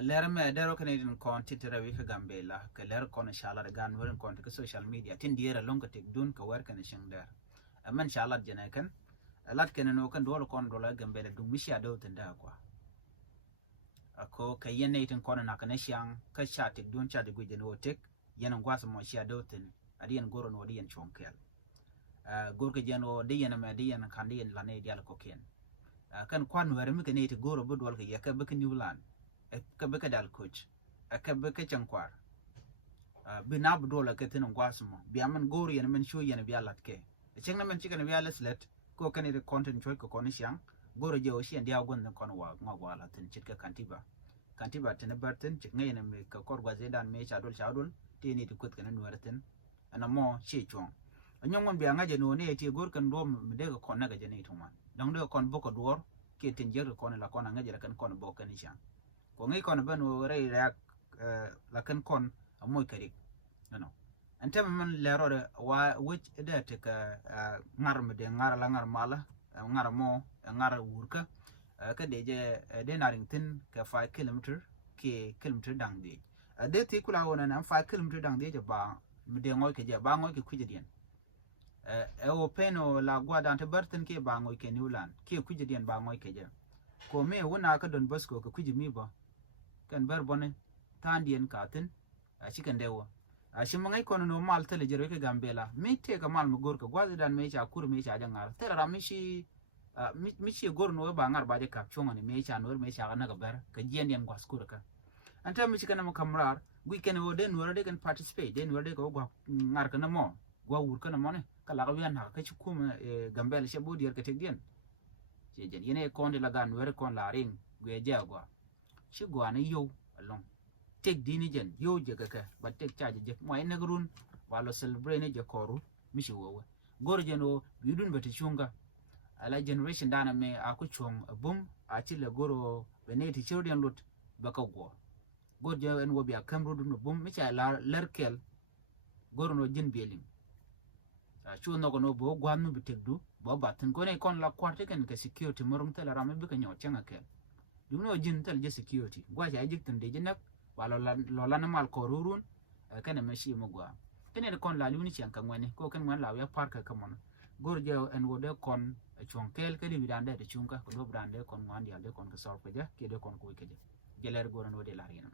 ler me dero Canadian kon titira wi ka gambela ka ler kon inshallah gan wurin kon ka social media tin diera longa tek dun ka wer kan shin der man inshallah jana kan lat kan no kan dole kon dole gambela dum misha do tin da kwa ako ka yene tin kon na kan shan ka sha tek dun cha de guje no tek yana gwasa mo sha do tin adiyan goro no diyan chonkel gor ka jano diyan me diyan kan diyan lane dial ko ken kan kwan wer mi kan ite goro budwal ka yaka bak newland ka baka dal coach ka baka chankwar binab dola ka tin gwasmo biaman gori yan men show yan bialat ke chengna men chikan bialas let ko kan ire content choy ko konishang goro je oshi and dia gon kon wa ngwala tin chitka kantiba tin bartin chik ngay na me ka korgwa zedan me chadol tini to kut kan nuartin ana mo chi chong anyong bia nga je no ne ti gor kan dom de ko kon na ga je ne to man dang de kon boko dor ke tin jer kon la kon nga je kan kon bo kan shang ko ngai kon ban o re rak la kan kon amoy karik no anta man lero de wa which de te ka ngar me de ngar la ngar mala ngar mo ngar wurka ka de je de naringtin ka 5 km ke kilometer dang de ti kula wona na 5 km dang de ba me de ngoy ke je ba ngoy ke kuje dien o peno la gwada ante barten ke ba ngoy ke newland ke kuje dien ba ngoy ke je ko me wona ka don basko ka kuje mi ba kan bar bone tandien katin a chikan dewo a shimangai kono no mal tele jero ke gambela me te ka mal mugor ka gwazi dan me cha kur me cha jangar tele ramishi mishi gor no ba ngar ba de kap chonga ni me cha nor me cha na ga bar ka jien yen gwas kur ka anta mishi kana mo kamrar we can o den wora de kan participate den wora de ko gwa ngar kana mo gwa wur kana mo ne kala ga wian ha ka chi kum gambela she bodier ka te dien je jen yene konde la gan wora kon la ring gwe jagwa shi gwana yo along tek dini jen yo jega ka ba tek charge je mo ene grun walo celebrate ne je koru mishi wowe gor jeno bidun bata chunga ala generation dana me aku chung bum a chile goro beneti children lot baka go gor je en wo biya kamru dun bum micha la lerkel goro no jin beling a chu no no bo gwanu bitekdu bo batin ko ne kon la kwarte ken ka security morum tela ramme bika nyo chenga kel duno jin tel je security gwa ja jikten de jenak wala lola na mal ko rurun kana mashi mugwa kene kon la luni chan kan wani ko kan wan la ya parka kamon gorje en wode kon chonkel kali bidande de chunka ko do brande kon wan ya de kon ka sor ko ja ke de kon ko ke je geler goran wode la rena